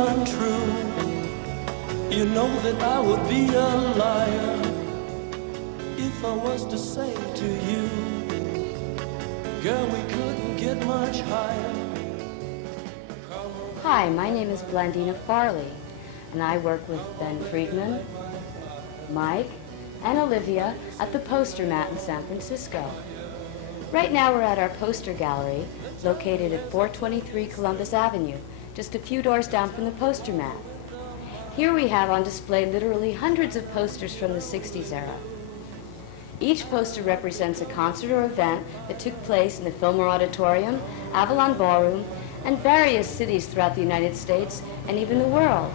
untrue, you know that I would be a liar if I was to say to you, girl, we couldn't get much higher. Hi, my name is Blandina Farley, and I work with Ben Friedman, Mike, and Olivia at the Postermat in San Francisco. Right now we're at our poster gallery located at 423 Columbus Avenue, just a few doors down from the Postermat. Here we have on display literally hundreds of posters from the 60s era. Each poster represents a concert or event that took place in the Fillmore Auditorium, Avalon Ballroom, and various cities throughout the United States and even the world.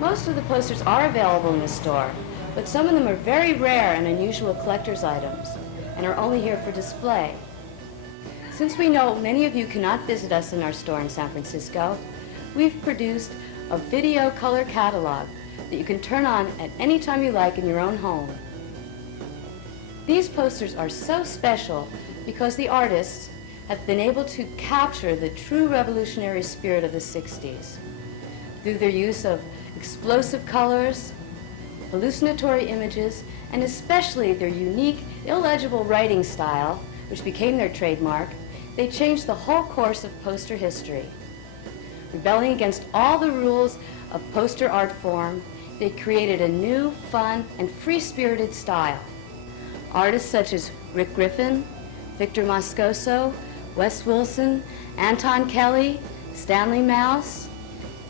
Most of the posters are available in the store, but some of them are very rare and unusual collector's items and are only here for display. Since we know many of you cannot visit us in our store in San Francisco, we've produced a video color catalog that you can turn on at any time you like in your own home. These posters are so special because the artists have been able to capture the true revolutionary spirit of the 60s through their use of explosive colors, hallucinatory images, and especially their unique, illegible writing style, which became their trademark. They changed the whole course of poster history. Rebelling against all the rules of poster art form, they created a new, fun, and free-spirited style. Artists such as Griffin, Victor Moscoso, Wes Wilson, Alton Kelley, Stanley Mouse,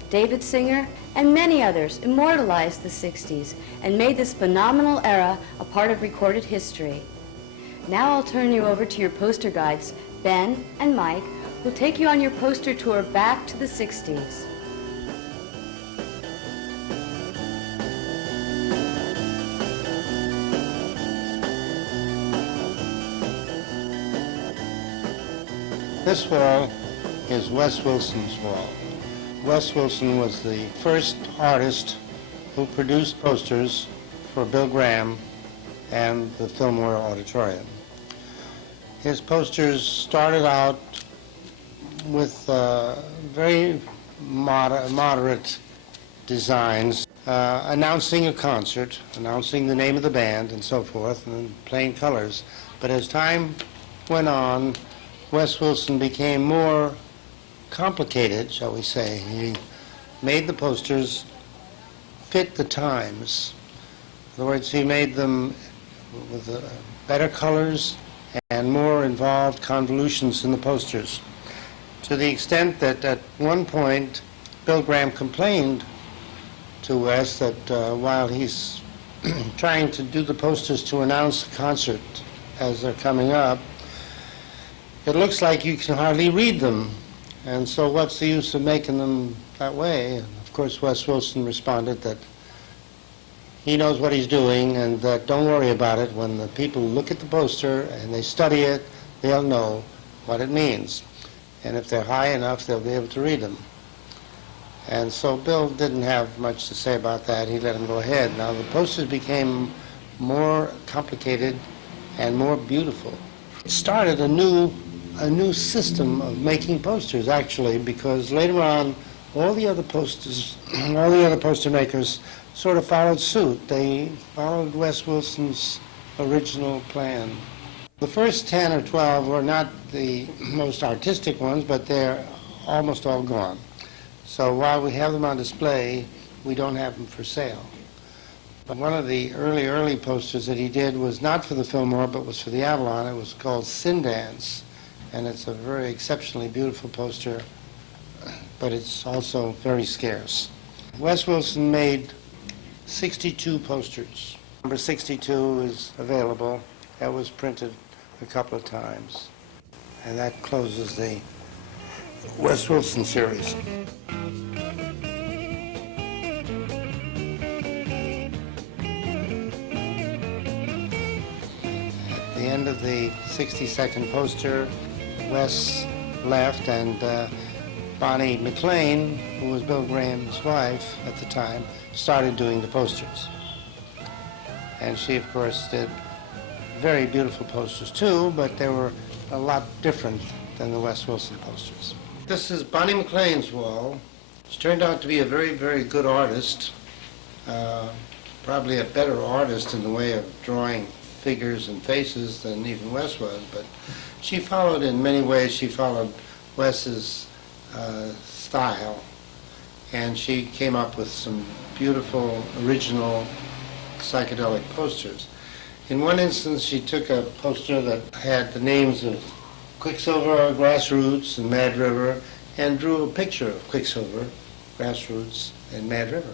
David Singer, and many others immortalized the 60s and made this phenomenal era a part of recorded history. Now I'll turn you over to your poster guides, Ben and Mike, who'll take you on your poster tour back to the 60s. This wall is Wes Wilson's wall. Wes Wilson was the first artist who produced posters for Bill Graham and the Fillmore Auditorium. His posters started out with very moderate designs, announcing a concert, announcing the name of the band and so forth, and then plain colors. But as time went on, Wes Wilson became more complicated, shall we say. He made the posters fit the times. In other words, he made them with better colors and more involved convolutions in the posters, to the extent that at one point Bill Graham complained to Wes that while he's trying to do the posters to announce the concert as they're coming up, it looks like you can hardly read them, and so what's the use of making them that way? And of course, Wes Wilson responded that he knows what he's doing and that don't worry about it. When the people look at the poster and they study it, they'll know what it means. And if they're high enough, they'll be able to read them. And so Bill didn't have much to say about that. He let him go ahead. Now, the posters became more complicated and more beautiful. It started a new system of making posters, actually, because later on, all the other poster makers sort of followed suit. They followed Wes Wilson's original plan. The first 10 or 12 were not the most artistic ones, but they're almost all gone. So while we have them on display, we don't have them for sale. But one of the early posters that he did was not for the Fillmore, but was for the Avalon. It was called Sin Dance, and it's a very exceptionally beautiful poster, but it's also very scarce. Wes Wilson made 62 posters. Number 62 is available. That was printed a couple of times. And that closes the Wes Wilson series. At the end of the 62nd poster, Wes left, and Bonnie MacLean, who was Bill Graham's wife at the time, started doing the posters. And she, of course, did very beautiful posters too, but they were a lot different than the Wes Wilson posters. This is Bonnie MacLean's wall, She turned out to be a very, very good artist, probably a better artist in the way of drawing figures and faces than even Wes was, but she followed in many ways, she followed Wes's style, and she came up with some beautiful, original psychedelic posters. In one instance, she took a poster that had the names of Quicksilver, Grassroots, and Mad River, and drew a picture of Quicksilver, Grassroots, and Mad River.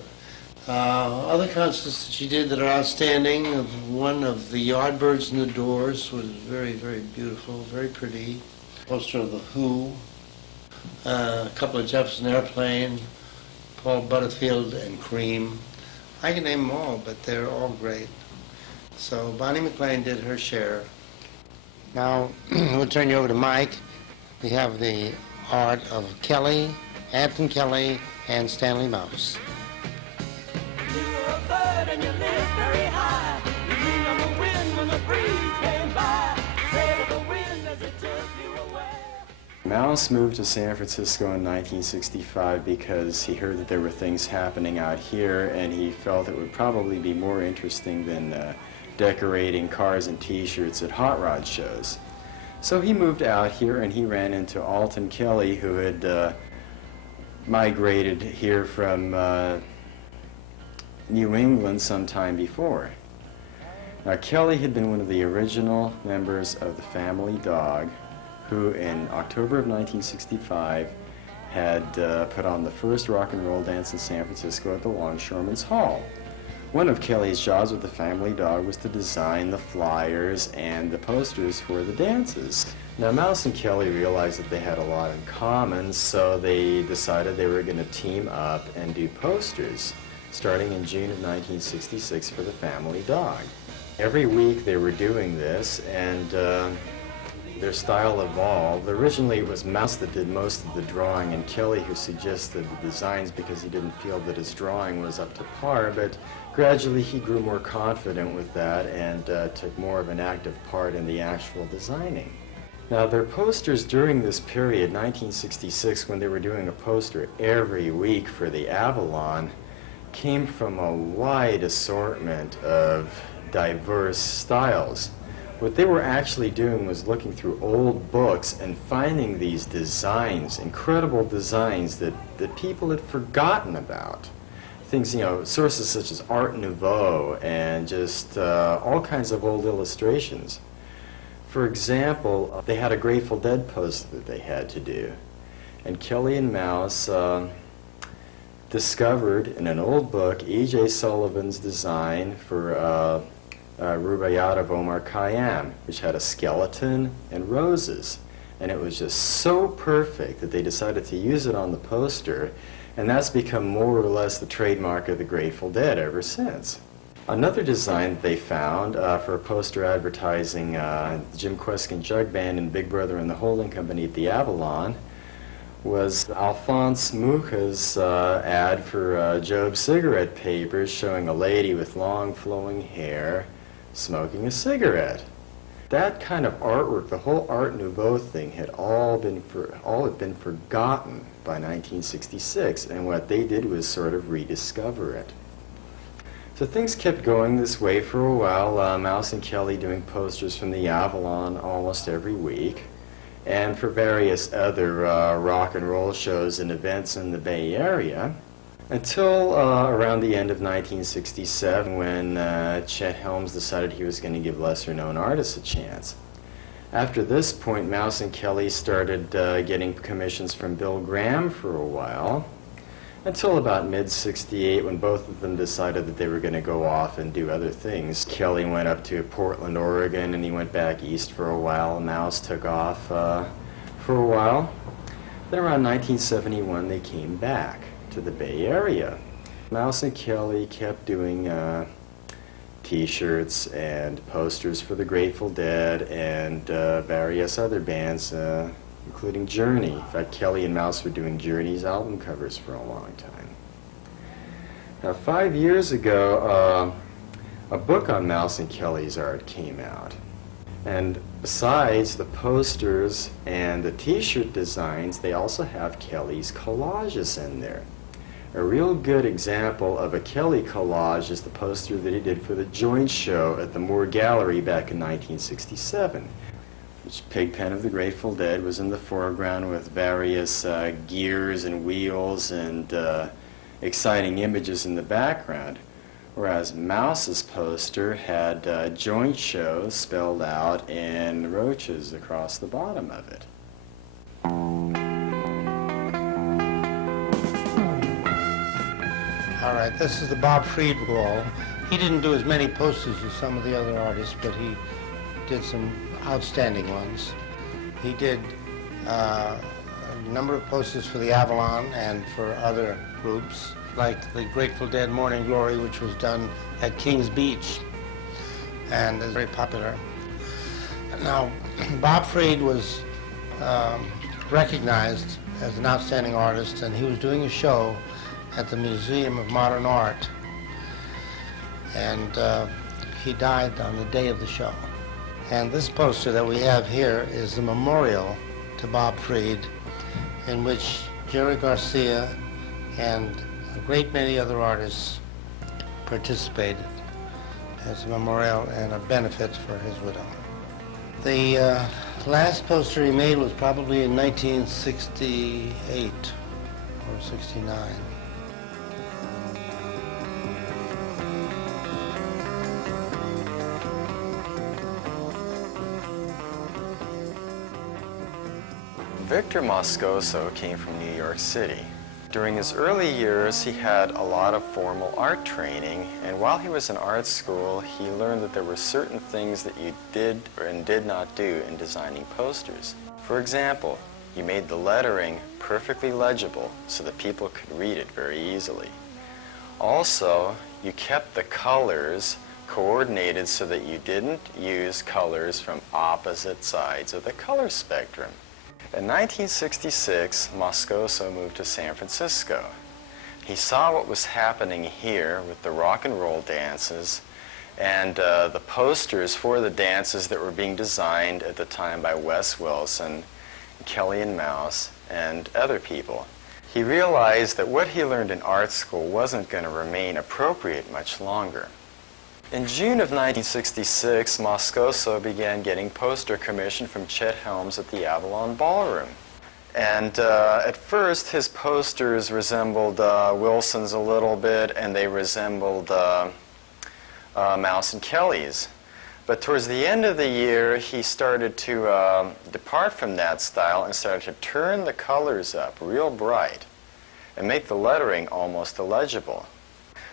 Other concerts that she did that are outstanding, one of the Yardbirds and the Doors was very, very beautiful, very pretty. Poster of the Who, a couple of Jefferson Airplane, Paul Butterfield, and Cream. I can name them all, but they're all great. So Bonnie MacLean did her share. Now we'll turn you over to Mike. We have the art of Kelley, Alton Kelley, and Stanley Mouse. You were a bird and you lived very high. You leaned on the wind when the breeze came by. Say the wind as it took you away. Mouse moved to San Francisco in 1965 because he heard that there were things happening out here, and he felt it would probably be more interesting than decorating cars and T-shirts at hot rod shows. So he moved out here, and he ran into Alton Kelley, who had migrated here from New England some time before. Now, Kelley had been one of the original members of the Family Dog, who in October of 1965 had put on the first rock and roll dance in San Francisco at the Longshoremen's Hall. One of Kelley's jobs with the Family Dog was to design the flyers and the posters for the dances. Now, Mouse and Kelley realized that they had a lot in common, so they decided they were going to team up and do posters, starting in June of 1966 for the Family Dog. Every week they were doing this, and their style evolved. Originally it was Mouse that did most of the drawing, and Kelley who suggested the designs because he didn't feel that his drawing was up to par, but gradually he grew more confident with that and took more of an active part in the actual designing. Now, their posters during this period, 1966, when they were doing a poster every week for the Avalon, came from a wide assortment of diverse styles. What they were actually doing was looking through old books and finding these designs, incredible designs that people had forgotten about. Things, you know, sources such as Art Nouveau and just all kinds of old illustrations. For example, they had a Grateful Dead poster that they had to do. And Kelley and Mouse discovered in an old book E.J. Sullivan's design for Rubaiyat of Omar Khayyam, which had a skeleton and roses. And it was just so perfect that they decided to use it on the poster, and that's become more or less the trademark of the Grateful Dead ever since. Another design that they found for a poster advertising Jim Kweskin Jug Band and Big Brother and the Holding Company at the Avalon was Alphonse Mucha's ad for Job cigarette papers, showing a lady with long flowing hair smoking a cigarette. That kind of artwork, the whole Art Nouveau thing, had all been forgotten by 1966, and what they did was sort of rediscover it. So things kept going this way for a while, Mouse and Kelley doing posters from the Avalon almost every week, and for various other rock and roll shows and events in the Bay Area, until around the end of 1967, when Chet Helms decided he was going to give lesser-known artists a chance. After this point, Mouse and Kelley started getting commissions from Bill Graham for a while, until about mid-68, when both of them decided that they were going to go off and do other things. Kelley went up to Portland, Oregon, and he went back east for a while. Mouse took off for a while. Then around 1971, they came back to the Bay Area. Mouse and Kelley kept doing T-shirts and posters for the Grateful Dead and various other bands, including Journey. In fact, Kelley and Mouse were doing Journey's album covers for a long time. Now, 5 years ago, a book on Mouse and Kelley's art came out. And besides the posters and the T-shirt designs, they also have Kelley's collages in there. A real good example of a Kelley collage is the poster that he did for the joint show at the Moore Gallery back in 1967. Which Pigpen of the Grateful Dead was in the foreground with various gears and wheels and exciting images in the background, whereas Mouse's poster had joint show spelled out in roaches across the bottom of it. All right, this is the Bob Fried wall. He didn't do as many posters as some of the other artists, but he did some outstanding ones. He did a number of posters for the Avalon and for other groups, like the Grateful Dead Morning Glory, which was done at Kings Beach and is very popular. Now, Bob Fried was recognized as an outstanding artist, and he was doing a show at the Museum of Modern Art, and he died on the day of the show. And this poster that we have here is a memorial to Bob Fried, in which Jerry Garcia and a great many other artists participated as a memorial and a benefit for his widow. The last poster he made was probably in 1968 or 69. Victor Moscoso came from New York City. During his early years, he had a lot of formal art training, and while he was in art school, he learned that there were certain things that you did and did not do in designing posters. For example, you made the lettering perfectly legible so that people could read it very easily. Also, you kept the colors coordinated so that you didn't use colors from opposite sides of the color spectrum. In 1966, Moscoso moved to San Francisco. He saw what was happening here with the rock and roll dances and the posters for the dances that were being designed at the time by Wes Wilson, Kelley and Mouse, and other people. He realized that what he learned in art school wasn't going to remain appropriate much longer. In June of 1966, Moscoso began getting poster commission from Chet Helms at the Avalon Ballroom. And at first, his posters resembled Wilson's a little bit, and they resembled Mouse and Kelley's. But towards the end of the year, he started to depart from that style and started to turn the colors up real bright and make the lettering almost illegible.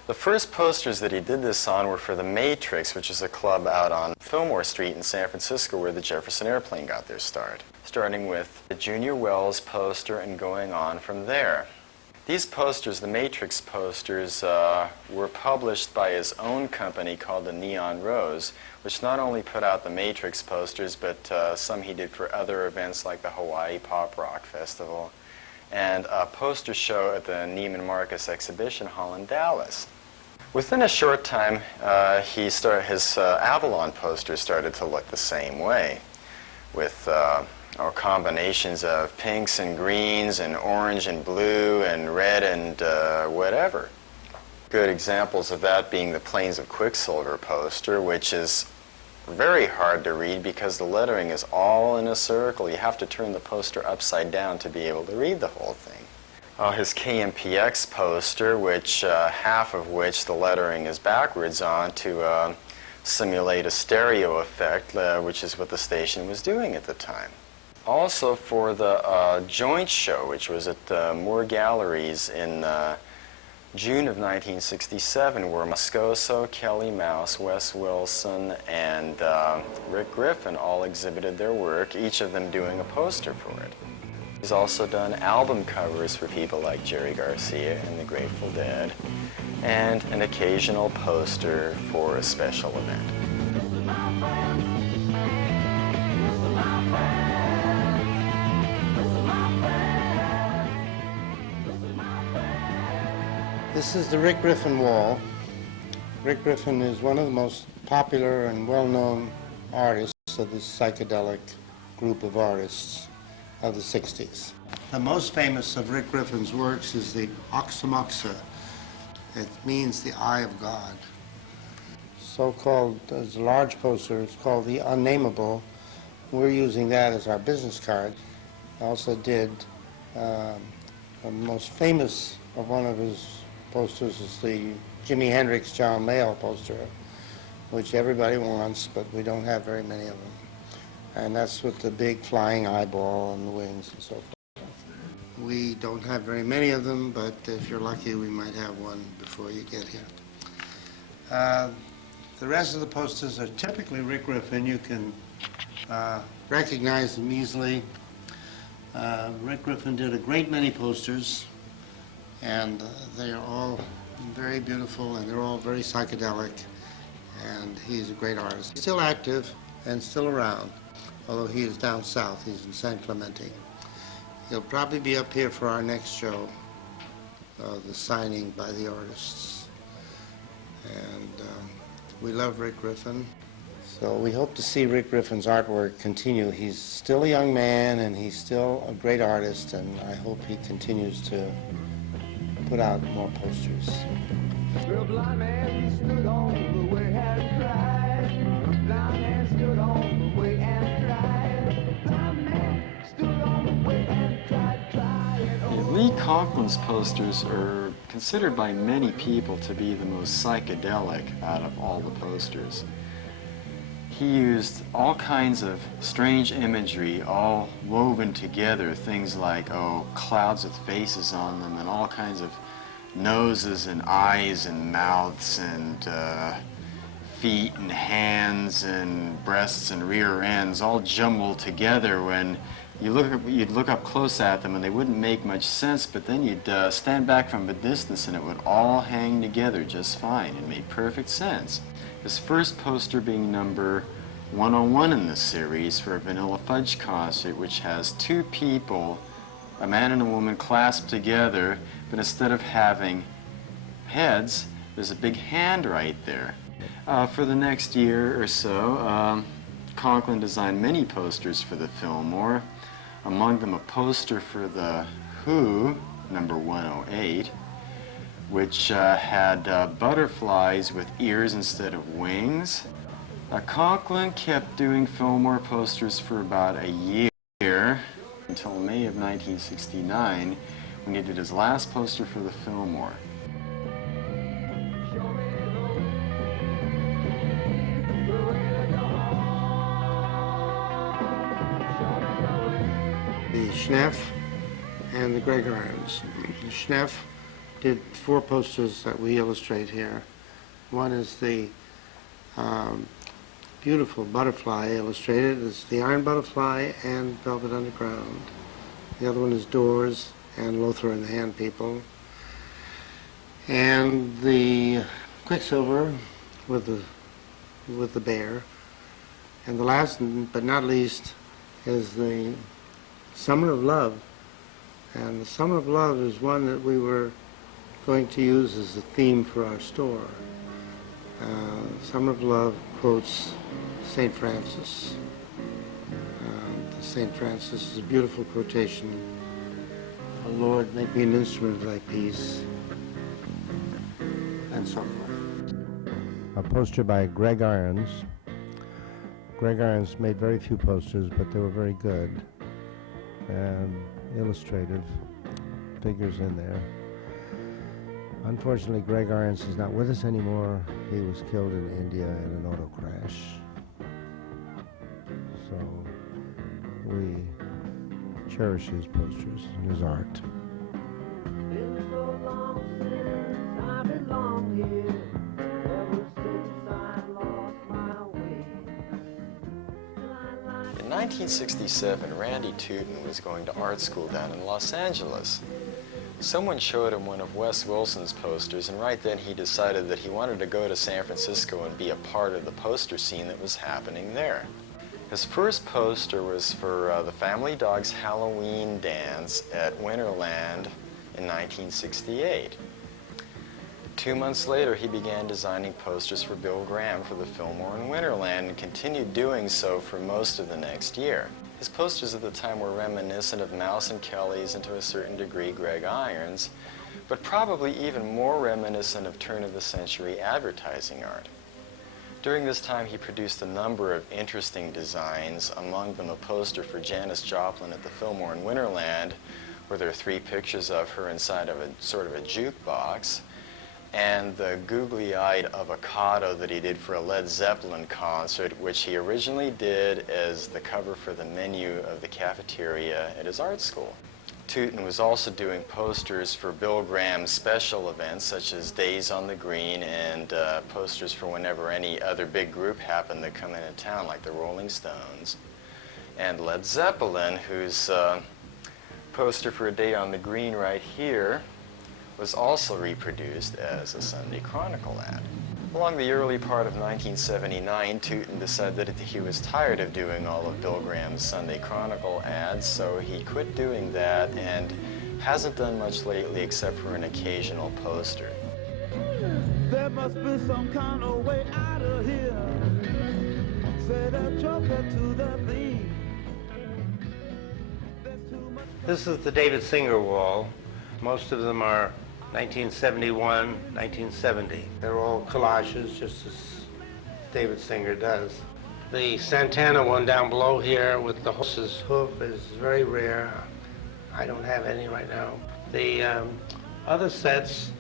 The first posters that he did this on were for the Matrix, which is a club out on Fillmore Street in San Francisco where the Jefferson Airplane got their start, starting with the Junior Wells poster and going on from there. These posters, the Matrix posters, were published by his own company called the Neon Rose, which not only put out the Matrix posters, but some he did for other events like the Hawaii Pop Rock Festival and a poster show at the Neiman Marcus Exhibition Hall in Dallas. Within a short time, his Avalon posters started to look the same way, with combinations of pinks and greens and orange and blue and red and whatever. Good examples of that being the Plains of Quicksilver poster, which is very hard to read because the lettering is all in a circle. You have to turn the poster upside down to be able to read the whole thing. His KMPX poster, which half of which the lettering is backwards on to simulate a stereo effect, which is what the station was doing at the time. Also for the joint show, which was at the Moore Galleries in June of 1967, where Moscoso, Kelley, Mouse, Wes Wilson, and Rick Griffin all exhibited their work, each of them doing a poster for it. He's also done album covers for people like Jerry Garcia and the Grateful Dead, and an occasional poster for a special event. This is the Rick Griffin wall. Rick Griffin is one of the most popular and well-known artists of this psychedelic group of artists. of the 60s. The most famous of Rick Griffin's works is the Oxymoxa. It means the eye of God. So-called, as a large poster, it's called the Unnameable. We're using that as our business card. I also did the most famous of one of his posters is the Jimi Hendrix John Mayall poster, which everybody wants, but we don't have very many of them. And that's with the big flying eyeball and the wings and so forth. We don't have very many of them, but if you're lucky, we might have one before you get here. The rest of the posters are typically Rick Griffin. You can recognize them easily. Rick Griffin did a great many posters, and they are all very beautiful, and they're all very psychedelic, and he's a great artist. He's still active and still around, although he is down south. He's in San Clemente. He'll probably be up here for our next show, the signing by the artists. And we love Rick Griffin. So we hope to see Rick Griffin's artwork continue. He's still a young man, and he's still a great artist, and I hope he continues to put out more posters. Well, blind man stood on the way and cried. Blind man stood on the way and cried. Blind man stood on the way and cried. Lee Conklin's posters are considered by many people to be the most psychedelic out of all the posters. He used all kinds of strange imagery, all woven together, things like, clouds with faces on them, and all kinds of noses and eyes and mouths and feet and hands and breasts and rear ends, all jumbled together. When you'd look up close at them and they wouldn't make much sense, but then you'd stand back from a distance and it would all hang together just fine. It made perfect sense. His first poster being number 101 in this series for a Vanilla Fudge concert, which has two people, a man and a woman, clasped together, but instead of having heads, there's a big hand right there. For the next year or so, Conklin designed many posters for the Fillmore, among them a poster for the Who, number 108, which had butterflies with ears instead of wings. Conklin kept doing Fillmore posters for about a year, until May of 1969, when he did his last poster for the Fillmore. The Schneff and the Greg Irons. The Schneff did 4 posters that we illustrate here. One is the beautiful butterfly illustrated. It's the Iron Butterfly and Velvet Underground. The other one is Doors and Lothar and the Hand People. And the Quicksilver with the bear. And the last but not least is the Summer of Love. And the Summer of Love is one that we were going to use as a theme for our store. Summer of Love quotes St. Francis. St. Francis is a beautiful quotation. Oh, Lord, make me an instrument of thy peace, and so forth. A poster by Greg Irons. Greg Irons made very few posters, but they were very good and illustrative, figures in there. Unfortunately, Greg Irons is not with us anymore. He was killed in India in an auto crash. So we cherish his posters and his art. Been so long since I belong here, ever since I lost my way. In 1967, Randy Tootin was going to art school down in Los Angeles. Someone showed him one of Wes Wilson's posters, and right then he decided that he wanted to go to San Francisco and be a part of the poster scene that was happening there. His first poster was for the Family Dog's Halloween dance at Winterland in 1968. 2 months later, he began designing posters for Bill Graham for the Fillmore in Winterland and continued doing so for most of the next year. His posters at the time were reminiscent of Mouse and Kelley's, and to a certain degree Greg Irons, but probably even more reminiscent of turn-of-the-century advertising art. During this time, he produced a number of interesting designs, among them a poster for Janis Joplin at the Fillmore in Winterland, where there are 3 pictures of her inside of a sort of a jukebox, and the googly-eyed avocado that he did for a Led Zeppelin concert, which he originally did as the cover for the menu of the cafeteria at his art school. Tootin was also doing posters for Bill Graham's special events, such as Days on the Green, and posters for whenever any other big group happened to come into town, like the Rolling Stones. And Led Zeppelin, whose poster for A Day on the Green right here was also reproduced as a Sunday Chronicle ad. Along the early part of 1979, Tootin decided that he was tired of doing all of Bill Graham's Sunday Chronicle ads, so he quit doing that and hasn't done much lately except for an occasional poster. There must be some kind of way out of here. Say that joker to the thief. This is the David Singer wall. Most of them are 1971, 1970. They're all collages, just as David Singer does. The Santana one down below here with the horse's hoof is very rare. I don't have any right now. The other sets,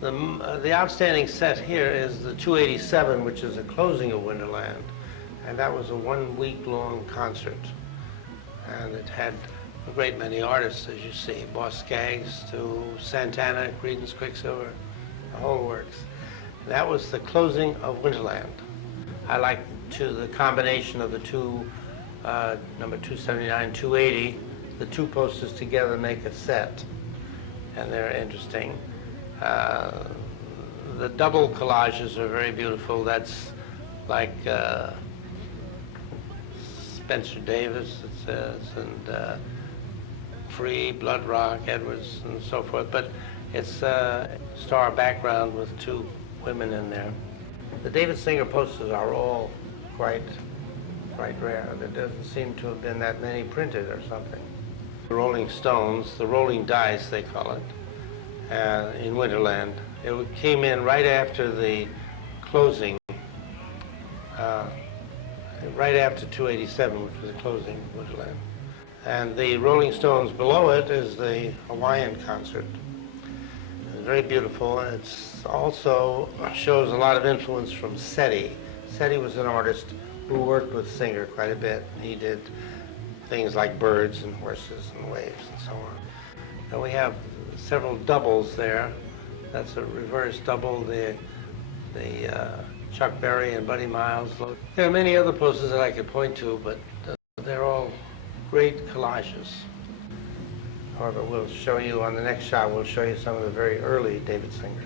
the outstanding set here is the 287, which is a closing of Winterland. And that was a 1-week-long concert. And it had a great many artists, as you see, Boss Skaggs to Santana, Creedence Quicksilver, the whole works. That was the closing of Winterland. I like the combination of the two, number 279, 280, the 2 posters together make a set, and they're interesting. The double collages are very beautiful. That's like Spencer Davis, it says, and Free, Blood Rock, Edwards, and so forth, but it's a star background with 2 women in there. The David Singer posters are all quite rare. There doesn't seem to have been that many printed or something. The Rolling Stones, the Rolling Dice they call it, in Winterland. It came in right after the closing, right after 287, which was the closing of Winterland. And the Rolling Stones below it is the Hawaiian concert. It's very beautiful, and it also shows a lot of influence from Seti. Seti was an artist who worked with Singer quite a bit. He did things like birds and horses and waves and so on. And we have several doubles there. That's a reverse double, the Chuck Berry and Buddy Miles. There are many other posters that I could point to, but they're all great collages. However, we'll show you on the next shot, we'll show you some of the very early David Singers.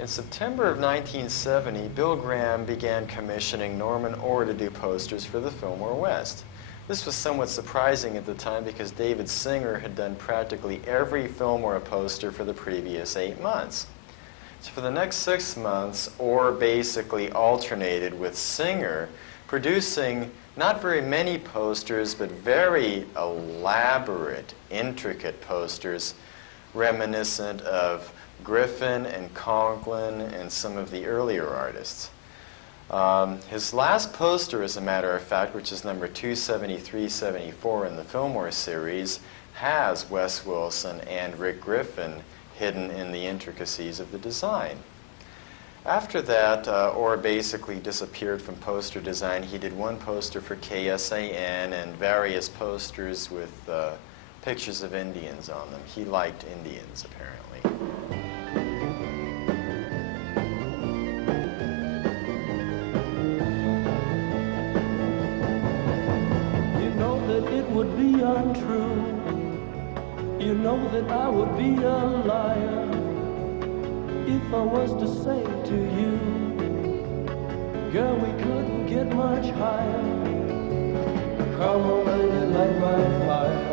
In September of 1970, Bill Graham began commissioning Norman Orr to do posters for the Fillmore West. This was somewhat surprising at the time because David Singer had done practically every Fillmore poster for the previous 8 months. So for the next 6 months, Orr basically alternated with Singer, producing not very many posters, but very elaborate, intricate posters reminiscent of Griffin and Conklin and some of the earlier artists. His last poster, as a matter of fact, which is number 27374 in the Fillmore series, has Wes Wilson and Rick Griffin hidden in the intricacies of the design. After that, Orr basically disappeared from poster design. He did one poster for KSAN and various posters with pictures of Indians on them. He liked Indians, apparently. You know that it would be untrue. You know that I would be a liar if I was to say to you, girl, we couldn't get much higher. Come on, baby, light my fire.